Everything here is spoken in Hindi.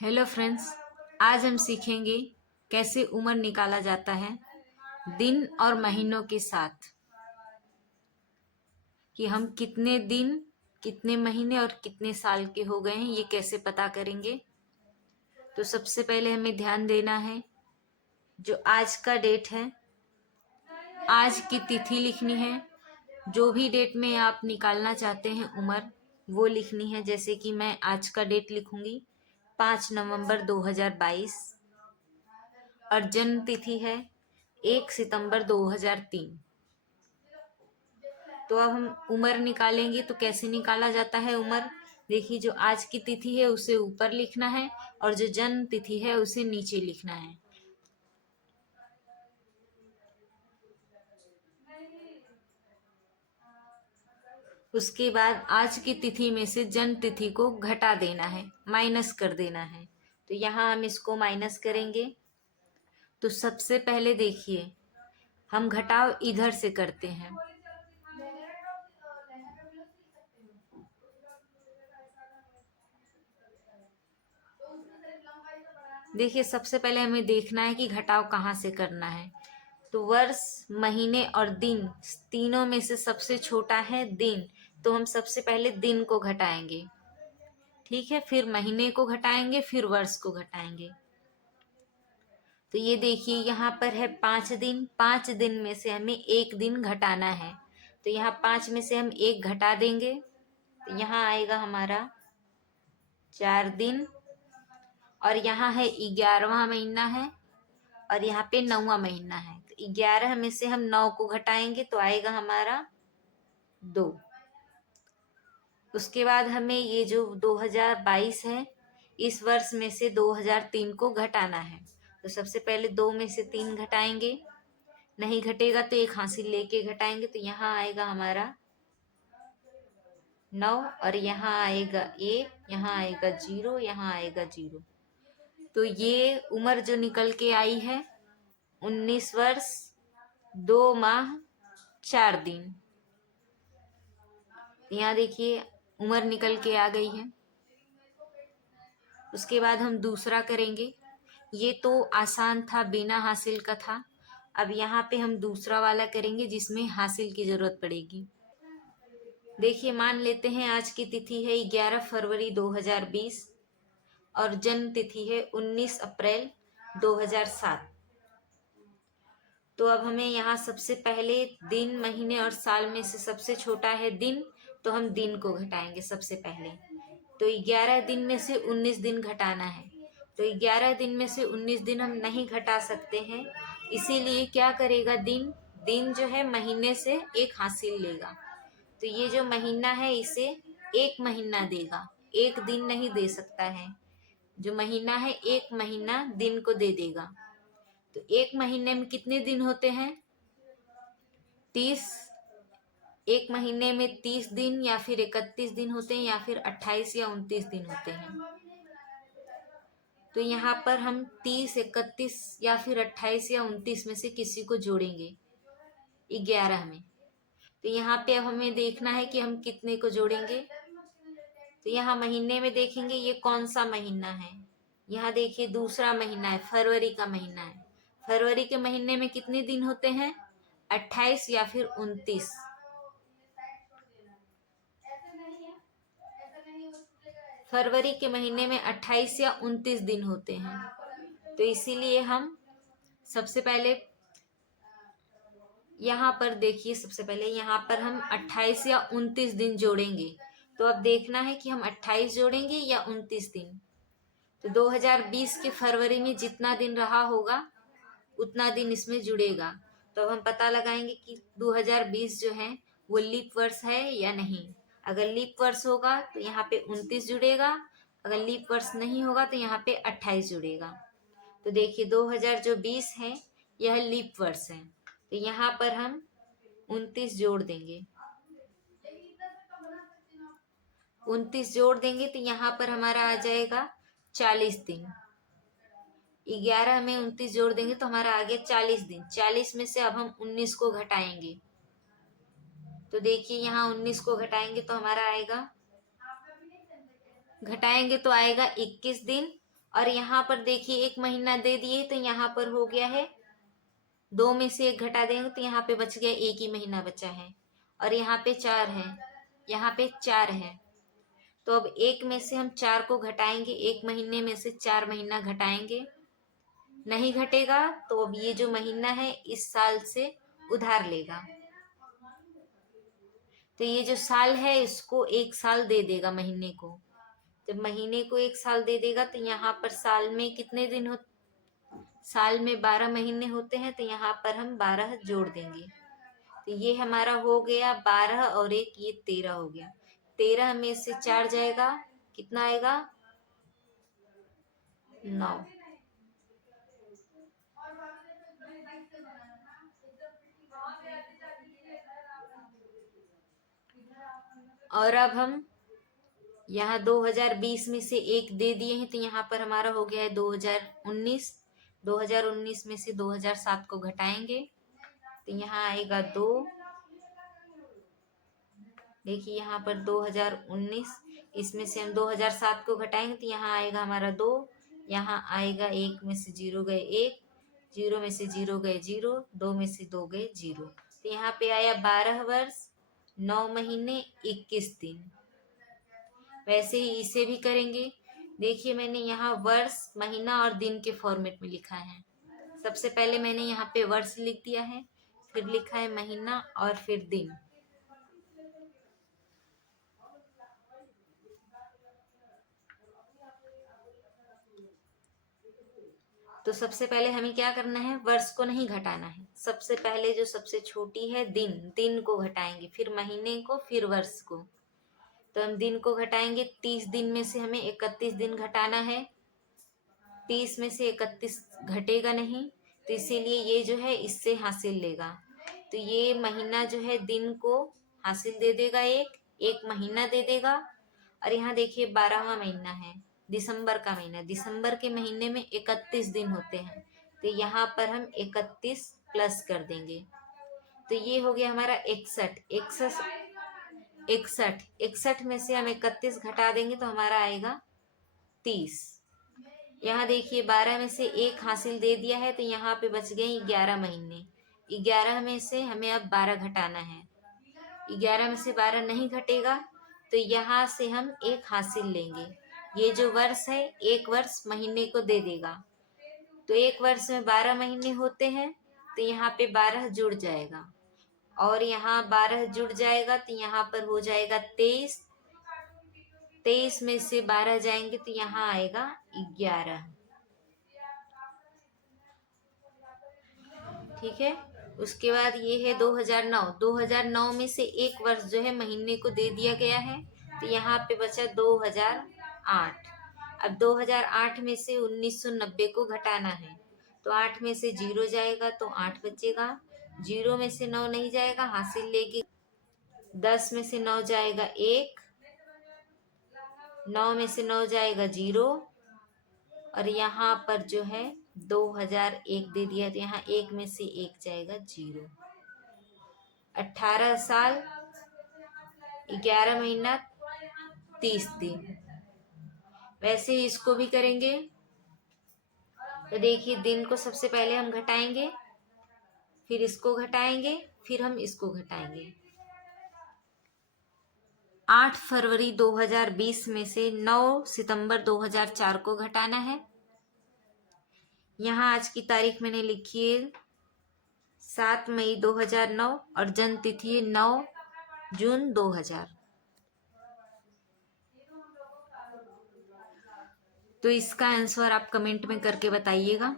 हेलो फ्रेंड्स, आज हम सीखेंगे कैसे उम्र निकाला जाता है दिन और महीनों के साथ। कि हम कितने दिन, कितने महीने और कितने साल के हो गए हैं, ये कैसे पता करेंगे। तो सबसे पहले हमें ध्यान देना है, जो आज का डेट है, आज की तिथि लिखनी है। जो भी डेट में आप निकालना चाहते हैं उम्र, वो लिखनी है। जैसे कि मैं आज का डेट लिखूंगी 5 नवंबर 2022 और जन्म तिथि है 1 सितंबर 2003। तो अब हम उम्र निकालेंगे। तो कैसे निकाला जाता है उम्र? देखिए, जो आज की तिथि है उसे ऊपर लिखना है और जो जन्म तिथि है उसे नीचे लिखना है। उसके बाद आज की तिथि में से जन्म तिथि को घटा देना है, माइनस कर देना है। तो यहाँ हम इसको माइनस करेंगे। तो सबसे पहले देखिए, हम घटाव इधर से करते हैं। देखिए, सबसे पहले हमें देखना है कि घटाव कहाँ से करना है। तो वर्ष, महीने और दिन, तीनों में से सबसे छोटा है दिन। तो हम सबसे पहले दिन को घटाएंगे, ठीक है, फिर महीने को घटाएंगे, फिर वर्ष को घटाएंगे। तो ये देखिए, यहाँ पर है 5 दिन। 5 दिन में से हमें एक दिन घटाना है। तो यहाँ 5 में से हम एक घटा देंगे। तो यहाँ आएगा हमारा 4 दिन। और यहाँ है 11वां महीना है और यहाँ पे 9वां महीना है। तो 11 में से हम 9 को घटाएंगे तो आएगा हमारा 2। उसके बाद हमें ये जो 2022 है, इस वर्ष में से 2003 को घटाना है। तो सबसे पहले 2 में से 3 घटाएंगे, नहीं घटेगा तो एक हासिल लेके घटाएंगे। तो यहाँ आएगा हमारा 9 और यहाँ आएगा 1, यहाँ आएगा 0, यहाँ आएगा 0। तो ये उम्र जो निकल के आई है 19 वर्ष 2 माह 4 दिन। यहाँ देखिए, उम्र निकल के आ गई है। उसके बाद हम दूसरा करेंगे। ये तो आसान था, बिना हासिल का था। अब यहाँ पे हम दूसरा वाला करेंगे जिसमें हासिल की जरूरत पड़ेगी। देखिए, मान लेते हैं आज की तिथि है 11 फरवरी 2020 और जन्म तिथि है 19 अप्रैल 2007। तो अब हमें यहाँ सबसे पहले दिन, महीने और साल में से सबसे छोटा है दिन। तो हम दिन को घटाएंगे सबसे पहले। तो 11 दिन में से 19 दिन घटाना है। तो 11 दिन में से 19 दिन हम नहीं घटा सकते हैं, इसीलिए क्या करेगा दिन, दिन जो है महीने से एक हासिल लेगा। तो ये जो महीना है इसे एक महीना देगा, एक दिन नहीं दे सकता है। जो महीना है एक महीना दिन को दे देगा। तो एक महीने में कितने दिन होते हैं? 30। एक महीने में 30 दिन या फिर 31 दिन होते हैं या फिर 28 या 29 दिन होते हैं। तो यहाँ पर हम 30, 31 या फिर 28 या 29 में से किसी को जोड़ेंगे 11 में। तो यहाँ पे अब हमें देखना है कि हम कितने को जोड़ेंगे। तो यहाँ महीने में देखेंगे ये कौन सा महीना है। यहाँ देखिए, दूसरा महीना है, फरवरी का महीना है। फरवरी के महीने में कितने दिन होते हैं? 28 या फिर 29। फरवरी के महीने में 28 या 29 दिन होते हैं। तो इसीलिए हम सबसे पहले यहाँ पर देखिए, सबसे पहले यहाँ पर हम 28 या 29 दिन जोड़ेंगे। तो अब देखना है कि हम 28 जोड़ेंगे या 29 दिन। तो 2020 के फरवरी में जितना दिन रहा होगा उतना दिन इसमें जुड़ेगा। तो अब हम पता लगाएंगे कि 2020 जो है वो लीप वर्ष है या नहीं। अगर लीप वर्ष होगा तो यहाँ पे 29 जुड़ेगा, अगर लीप वर्ष नहीं होगा तो यहाँ पे 28 जुड़ेगा। तो देखिए, 2020 है यह लीप वर्ष है। तो यहाँ पर हम 29 जोड़ देंगे। 29 जोड़ देंगे तो यहाँ पर हमारा आ जाएगा 40 दिन। 11 में 29 जोड़ देंगे तो हमारा आ गया 40 दिन। 40 में से अब हम 19 को घटाएंगे। तो देखिए, यहाँ 19 को घटाएंगे तो हमारा आएगा, घटाएंगे तो आएगा 21 दिन और यहाँ पर देखिए 1 महीना दे दिए तो यहाँ पर हो गया है 2 में से 1 घटा देंगे तो यहाँ पे बच गया 1 ही महीना बचा है। और यहाँ पे 4 है, यहाँ पे 4 है। तो अब 1 में से हम 4 को घटाएंगे, 1 महीने में से 4 महीना घटाएंगे, नहीं घटेगा तो अब ये जो महीना है इस साल से उधार लेगा। तो ये जो साल है इसको 1 साल दे देगा महीने को। जब महीने को 1 साल दे देगा तो यहाँ पर साल में कितने दिन हो, साल में 12 महीने होते हैं, तो यहाँ पर हम 12 जोड़ देंगे। तो ये हमारा हो गया 12 और 1 ये 13 हो गया। 13 में से 4 जाएगा, कितना आएगा 9। और अब हम यहाँ 2020 में से 1 दे दिए हैं तो यहाँ पर हमारा हो गया है 2019। 2019 में से 2007 को घटाएंगे तो यहाँ आएगा 2। देखिए यहाँ पर 2019, इसमें से हम 2007 को घटाएंगे तो यहाँ आएगा हमारा 2, यहाँ आएगा 1 में से 0 गए 1, 0 में से 0 गए 0, 2 में से 2 गए 0। तो यहाँ पे आया 12 वर्ष 9 महीने 21 दिन। वैसे ही इसे भी करेंगे। देखिए मैंने यहाँ वर्ष, महीना और दिन के फॉर्मेट में लिखा है। सबसे पहले मैंने यहाँ पे वर्ष लिख दिया है, फिर लिखा है महीना और फिर दिन। तो सबसे पहले हमें क्या करना है, वर्ष को नहीं घटाना है। सबसे पहले जो सबसे छोटी है दिन, दिन को घटाएंगे, फिर महीने को, फिर वर्ष को। तो हम दिन को घटाएंगे, 30 दिन में से हमें 31 दिन घटाना है। 30 में से 31 घटेगा नहीं, तो इसीलिए ये जो है इससे हासिल लेगा। तो ये महीना जो है दिन को हासिल दे देगा, एक महीना दे देगा। और यहाँ देखिए 12वां महीना है, दिसंबर का महीना। दिसंबर के महीने में 31 दिन होते हैं, तो यहाँ पर हम 31 प्लस कर देंगे। तो ये हो गया हमारा 61। 61 में से हम 31 घटा देंगे तो हमारा आएगा 30। यहाँ देखिए 12 में से 1 हासिल दे दिया है तो यहाँ पे बच गए 11 महीने। 11 में से हमें अब 12 घटाना है। 11 में से 12 नहीं घटेगा तो यहाँ से हम 1 हासिल लेंगे। ये जो वर्ष है 1 वर्ष महीने को दे देगा। तो 1 वर्ष में 12 महीने होते हैं, तो यहाँ पे 12 जुड़ जाएगा और यहाँ 12 जुड़ जाएगा तो यहाँ पर हो जाएगा 23। 23 में से 12 जाएंगे तो यहाँ आएगा 11। ठीक है। उसके बाद ये है 2009। 2009 में से 1 वर्ष जो है महीने को दे दिया गया है, तो यहाँ पे बचा 2008। अब 2008 में से 1990 को घटाना है, तो 8 में से 0 जाएगा तो 8 बचेगा। 0 में से 9 नहीं जाएगा, हासिल लेके 10 में से 9 जाएगा 1, 9 में से 9 जाएगा 0, और यहाँ पर जो है 2001 दे दिया तो यहाँ 1 में से 1 जाएगा 0। 18 साल 11 महीना 30 दिन। वैसे ही इसको भी करेंगे। तो देखिए दिन को सबसे पहले हम घटाएंगे, फिर इसको घटाएंगे, फिर हम इसको घटाएंगे। 8 फरवरी 2020 में से 9 सितंबर 2004 को घटाना है। यहाँ आज की तारीख मैंने लिखी है 7 मई 2009 और जन्म तिथि है 9 जून 2000। तो इसका आंसर आप कमेंट में करके बताइएगा।